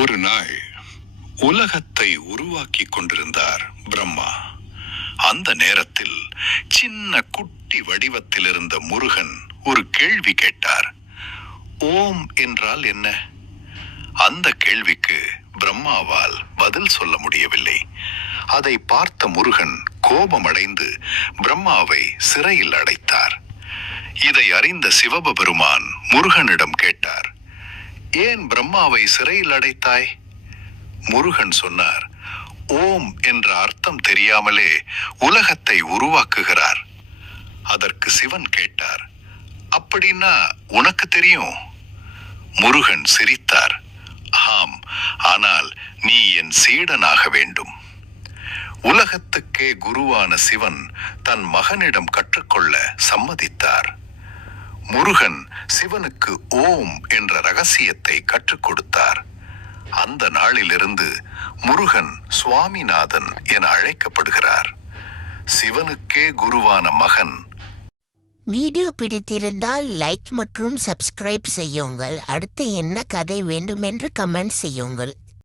ஒரு நாள் உலகத்தை உருவாக்கி கொண்டிருந்தார் பிரம்மா. அந்த நேரத்தில் சின்ன குட்டி வடிவத்தில் இருந்த முருகன் ஒரு கேள்வி கேட்டார். ஓம் என்றால் என்ன? அந்த கேள்விக்கு பிரம்மாவால் பதில் சொல்ல முடியவில்லை. அதை பார்த்த முருகன் கோபமடைந்து பிரம்மாவை சிறையில் அடைத்தார். இதை அறிந்த சிவபெருமான் முருகனிடம் கேட்டார், ஏன் பிரம்மாவை சிறையில் அடைத்தாய்? முருகன் சொன்னார், ஓம் என்ற அர்த்தம் தெரியாமலே உலகத்தை உருவாக்குகிறார். அதற்கு சிவன் கேட்டார், அப்படின்னா உனக்கு தெரியும்? முருகன் சிரித்தார், ஆம், ஆனால் நீ என் சீடனாக வேண்டும். உலகத்துக்கே குருவான சிவன் தன் மகனிடம் கற்றுக்கொள்ள சம்மதித்தார். முருகன் சிவனுக்கு ஓம் என்ற ரகசியத்தை கற்றுக் கொடுத்தார். அந்த நாளிலிருந்து முருகன் சுவாமிநாதன் என அழைக்கப்படுகிறார். சிவனுக்கே குருவான மகன். வீடியோ பிடித்திருந்தால் லைக் மற்றும் சப்ஸ்கிரைப் செய்யுங்கள். அடுத்து என்ன கதை வேண்டும் என்று கமெண்ட் செய்யுங்கள்.